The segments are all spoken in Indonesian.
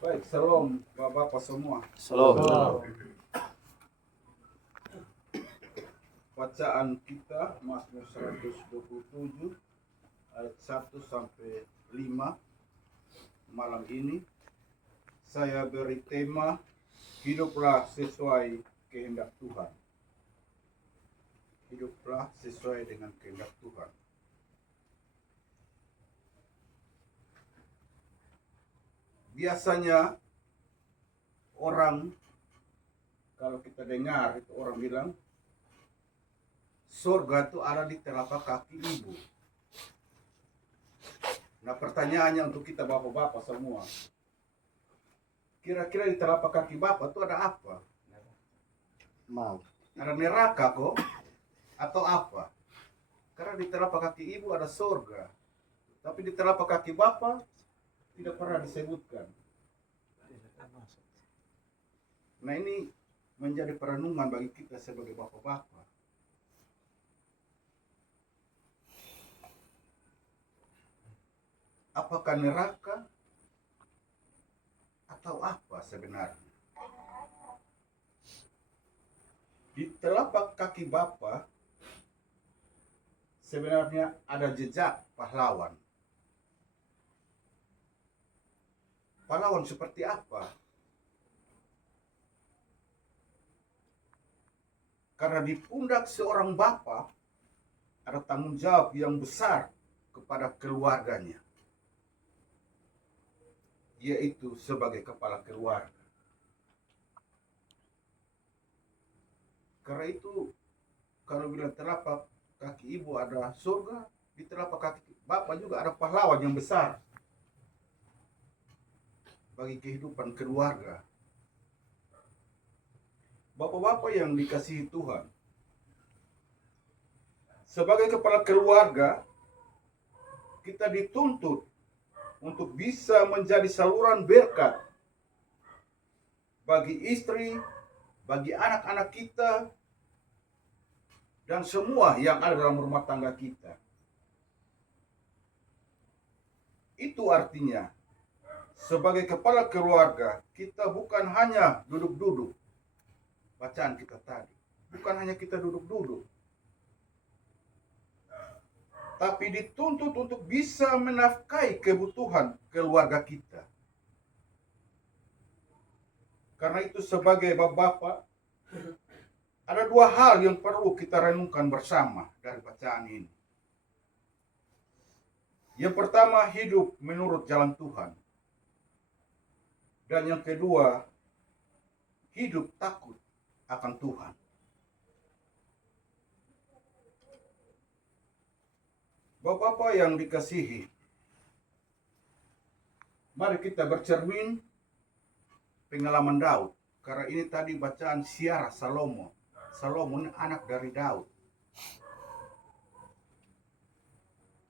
Baik, salam Bapak-bapak semua. Salam. Bacaan kita Mazmur 127 ayat 1 sampai 5 malam ini. Saya beri tema hiduplah sesuai kehendak Tuhan. Hiduplah sesuai dengan kehendak Tuhan. Biasanya orang, kalau kita dengar itu orang bilang surga itu ada di telapak kaki ibu. Nah, pertanyaannya untuk kita bapak-bapak semua, kira-kira di telapak kaki bapak itu ada apa? Mau. Ada neraka kok? Atau apa? Karena di telapak kaki ibu ada surga, tapi di telapak kaki bapak tidak pernah disebutkan. Nah, ini menjadi perenungan bagi kita sebagai bapak-bapak. Apakah neraka atau apa sebenarnya? Di telapak kaki Bapa sebenarnya ada jejak pahlawan. Pahlawan seperti apa? Karena di pundak seorang bapa ada tanggung jawab yang besar kepada keluarganya, yaitu sebagai kepala keluarga. Karena itu kalau bilang telapak kaki ibu ada surga, di telapak kaki bapak juga ada pahlawan yang besar bagi kehidupan keluarga. Bapak-bapak yang dikasihi Tuhan, sebagai kepala keluarga kita dituntut untuk bisa menjadi saluran berkat bagi istri, bagi anak-anak kita, dan semua yang ada dalam rumah tangga kita. Itu artinya, sebagai kepala keluarga, kita bukan hanya duduk-duduk. Bacaan kita tadi, bukan hanya kita duduk-duduk, tapi dituntut untuk bisa menafkahi kebutuhan keluarga kita. Karena itu sebagai bapak-bapak, ada dua hal yang perlu kita renungkan bersama dari bacaan ini. Yang pertama, hidup menurut jalan Tuhan. Dan yang kedua, hidup takut akan Tuhan. Bapak-bapak yang dikasihi, mari kita bercermin pengalaman Daud. Karena ini tadi bacaan siara Salomo. Salomo anak dari Daud.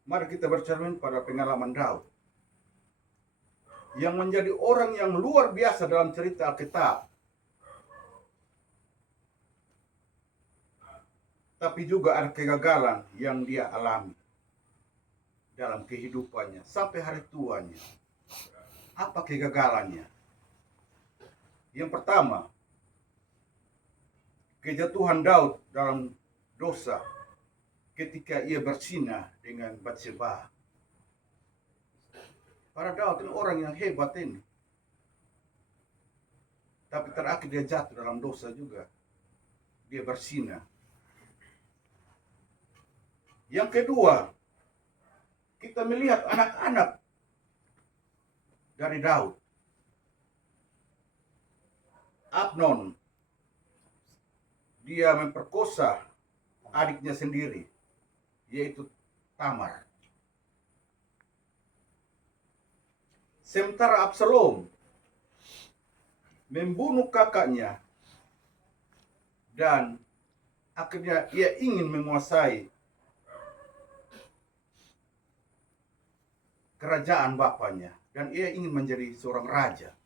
Mari kita bercermin pada pengalaman Daud, yang menjadi orang yang luar biasa dalam cerita Alkitab. Tapi juga ada kegagalan yang dia alami dalam kehidupannya sampai hari tuanya. Apa kegagalannya? Yang pertama, kejatuhan Daud dalam dosa ketika ia bersinah dengan Batseba. Para Daud ini orang yang hebat ini, tapi terakhir dia jatuh dalam dosa juga. Dia bersinah. Yang kedua, kita melihat anak-anak dari Daud. Abnon, dia memperkosa adiknya sendiri, yaitu Tamar. Sementara Absalom membunuh kakaknya dan akhirnya ia ingin menguasai kerajaan bapaknya dan ia ingin menjadi seorang raja.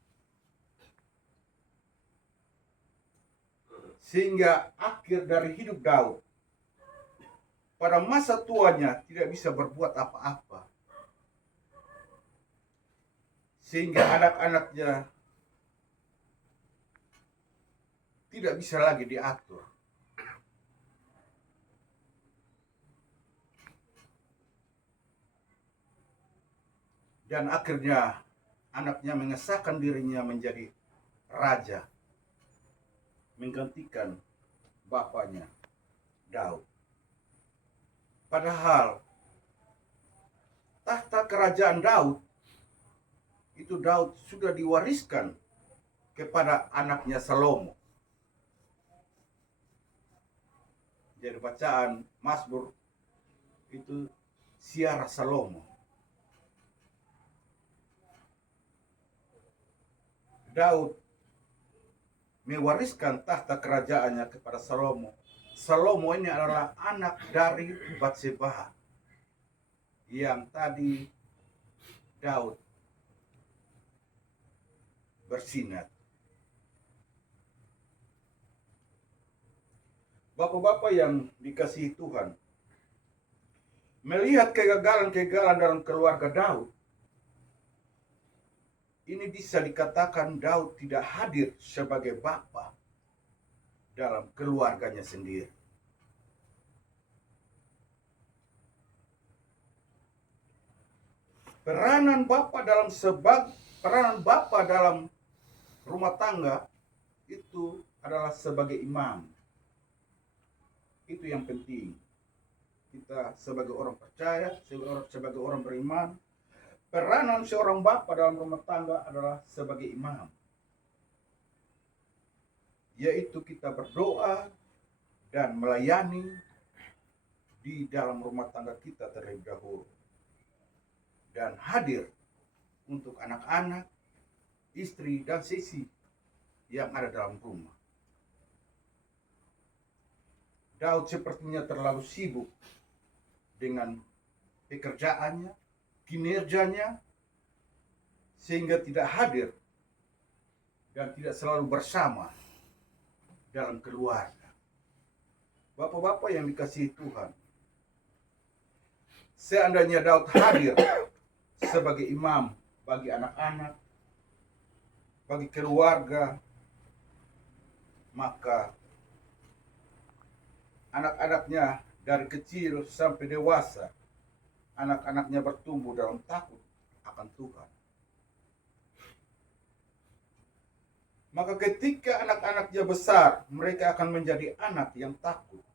Sehingga akhir dari hidup Daud, pada masa tuanya tidak bisa berbuat apa-apa. Sehingga anak-anaknya tidak bisa lagi diatur. Dan akhirnya anaknya mengesahkan dirinya menjadi raja, menggantikan bapaknya Daud. Padahal tahta kerajaan Daud itu Daud sudah diwariskan kepada anaknya Salomo. Jadi bacaan Mazmur itu Siara Salomo. Daud mewariskan tahta kerajaannya kepada Salomo. Salomo ini adalah anak dari Batseba yang tadi Daud bersinat. Bapak-bapak yang dikasihi Tuhan, melihat kegagalan-kegagalan dalam keluarga Daud, ini bisa dikatakan Daud tidak hadir sebagai bapa dalam keluarganya sendiri. Peranan bapa dalam rumah tangga itu adalah sebagai imam. Itu yang penting. Kita sebagai orang percaya, sebagai orang beriman, peranan seorang bapa dalam rumah tangga adalah sebagai imam. Yaitu kita berdoa dan melayani di dalam rumah tangga kita terlebih dahulu. Dan hadir untuk anak-anak, istri, dan sisi yang ada dalam rumah. Daud sepertinya terlalu sibuk dengan pekerjaannya, kinerjanya, sehingga tidak hadir dan tidak selalu bersama dalam keluarga. Bapak-bapak yang dikasihi Tuhan, seandainya Daud hadir sebagai imam bagi anak-anak, bagi keluarga, maka anak-anaknya dari kecil sampai dewasa, anak-anaknya bertumbuh dalam takut akan Tuhan. Maka ketika anak-anaknya besar, mereka akan menjadi anak yang takut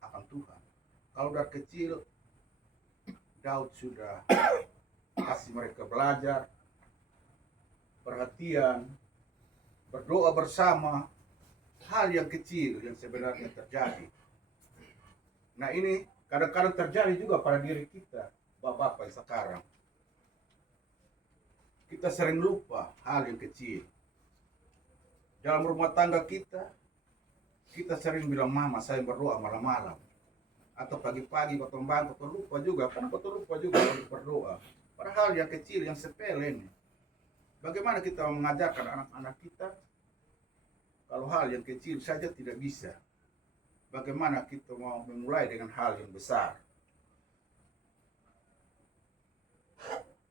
akan Tuhan. Kalau dari kecil, Daud sudah kasih mereka belajar, perhatian, berdoa bersama, hal yang kecil yang sebenarnya terjadi. Nah ini kadang-kadang terjadi juga pada diri kita, bapak-bapak sekarang. Kita sering lupa hal yang kecil. Dalam rumah tangga kita sering bilang, mama saya berdoa malam-malam. Atau pagi-pagi potong bangku, lupa juga. Kenapa lupa juga untuk berdoa? Padahal yang kecil, yang sepele ini. Bagaimana kita mengajarkan anak-anak kita kalau hal yang kecil saja tidak bisa? Bagaimana kita mau memulai dengan hal yang besar?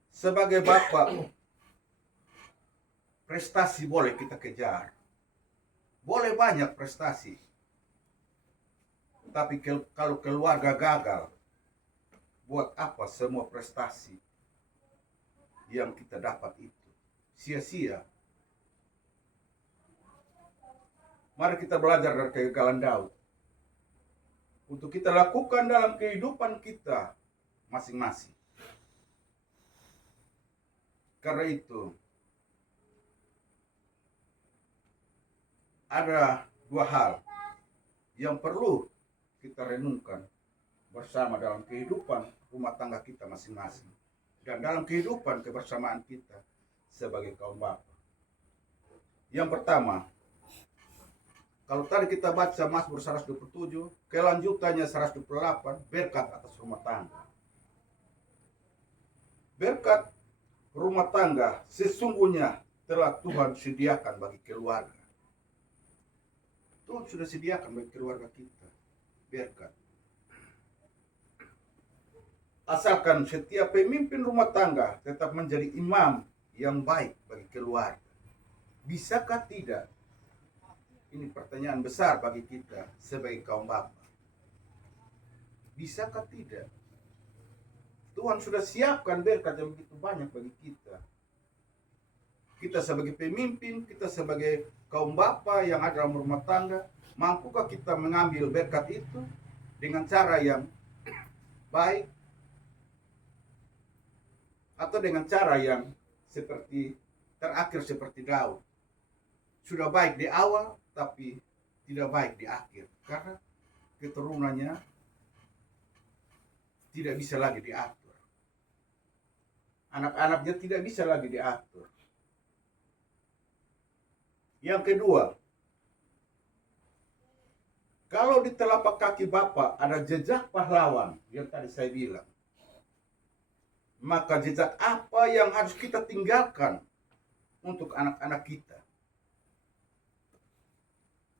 Sebagai bapak, prestasi boleh kita kejar. Boleh banyak prestasi. Tapi kalau keluarga gagal, buat apa semua prestasi yang kita dapat itu? Sia-sia. Mari kita belajar dari kegagalan Daud. Untuk kita lakukan dalam kehidupan kita masing-masing. Karena itu, ada dua hal yang perlu kita renungkan bersama dalam kehidupan rumah tangga kita masing-masing. Dan dalam kehidupan kebersamaan kita sebagai kaum bapa. Yang pertama, kalau tadi kita baca Mazmur 127, kelanjutannya 128, berkat atas rumah tangga. Berkat rumah tangga sesungguhnya telah Tuhan sediakan bagi keluarga. Tuhan sudah sediakan bagi keluarga kita berkat. Asalkan setiap pemimpin rumah tangga tetap menjadi imam yang baik bagi keluarga. Bisakah tidak Ini pertanyaan besar bagi kita sebagai kaum bapa. Bisakah tidak? Tuhan sudah siapkan berkat yang begitu banyak bagi kita. Kita sebagai pemimpin, kita sebagai kaum bapa yang ada dalam rumah tangga, mampukah kita mengambil berkat itu dengan cara yang baik atau dengan cara yang seperti terakhir seperti Daud? Sudah baik di awal tapi tidak baik di akhir karena keturunannya tidak bisa lagi diatur. Anak-anaknya tidak bisa lagi diatur. Yang kedua, kalau di telapak kaki Bapak ada jejak pahlawan yang tadi saya bilang, maka jejak apa yang harus kita tinggalkan untuk anak-anak kita?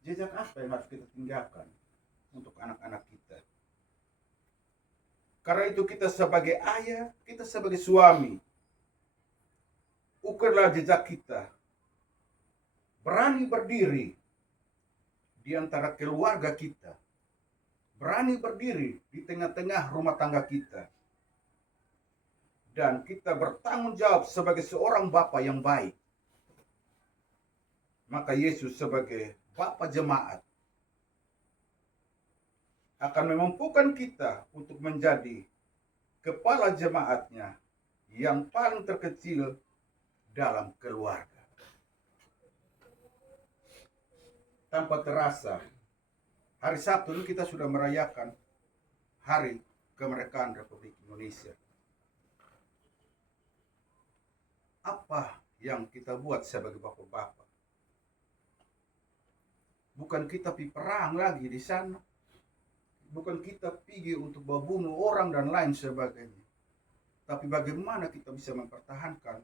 Jejak apa yang harus kita tinggalkan untuk anak-anak kita? Karena itu kita sebagai ayah, kita sebagai suami, ukurlah jejak kita. Berani berdiri di antara keluarga kita. Berani berdiri di tengah-tengah rumah tangga kita. Dan kita bertanggung jawab sebagai seorang bapa yang baik. Maka Yesus sebagai Bapa jemaat akan memampukan kita untuk menjadi kepala jemaatnya yang paling terkecil dalam keluarga. Tanpa terasa, hari Sabtu ini kita sudah merayakan Hari Kemerdekaan Republik Indonesia. Apa yang kita buat sebagai bapak-bapak? Bukan kita pergi perang lagi di sana. Bukan kita pergi untuk membunuh orang dan lain sebagainya. Tapi bagaimana kita bisa mempertahankan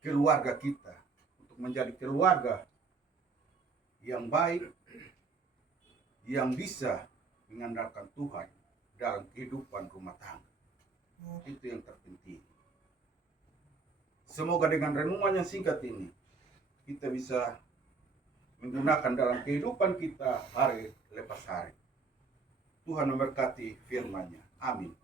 keluarga kita untuk menjadi keluarga yang baik, yang bisa mengandalkan Tuhan dalam kehidupan rumah tangga. Itu yang terpenting. Semoga dengan renungan yang singkat ini kita bisa menggunakan dalam kehidupan kita hari lepas hari. Tuhan memberkati firman-Nya. Amin.